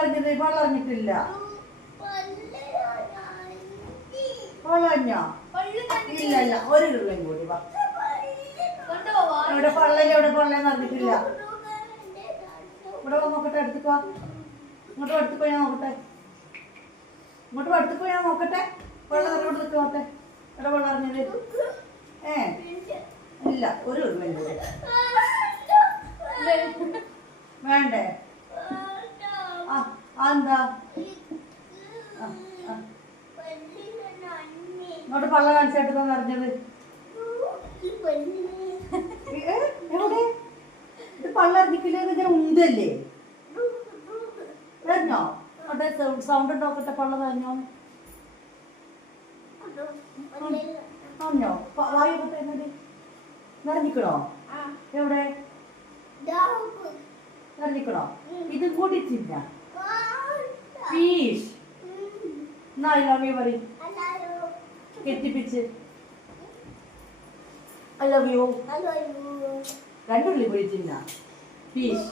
വളർന്നിട്ടില്ല വളഞ്ഞോ ഇല്ല ഇല്ല. ഒരു രൂപയും കൂടി വാ. ഇവിടെ പള്ളൽ ഇവിടെ പള്ളേന്ന് അറിഞ്ഞിട്ടില്ല. ഇവിടെ നോക്കട്ടെ അടുത്തേക്ക് വാ. ഇങ്ങോട്ട് അടുത്തേക്ക് പോയി ഞാൻ നോക്കട്ടെ. ഇങ്ങോട്ട് അടുത്തേക്ക് പോയി ഞാൻ നോക്കട്ടെ. വെള്ളം നിറയോട്ട് നോക്കട്ടെ. ഇവിടെ വെള്ളം അറിഞ്ഞത് ഏ? ഇല്ല ഒരു രൂപയും കൂടി. വേണ്ടേ? എന്താ. ഇങ്ങോട്ട് പള്ള കാണിച്ചായിട്ട് തന്നെ അറിഞ്ഞത്. എവിടെ? ഇത് പള്ളറിഞ്ഞിക്കില്ലേ ഇങ്ങനെ ഉണ്ടല്ലേ? അറിഞ്ഞോ? അവിടെ സൗണ്ട് നോക്കട്ടെ പള്ള തരഞ്ഞോ അറിഞ്ഞോ? പ- വായു എന്നടി നിറഞ്ഞിക്കണോ എവിടെ? നിറഞ്ഞിക്കണോ ഇത് കുടിച്ചില്ല ഫീഷ് എന്നാ ഐ ലവ് യു പറയും കെട്ടിപ്പിച്ച് ഐ ലവ് യു രണ്ടുള്ളി കുടിച്ചില്ല ഫീഷ്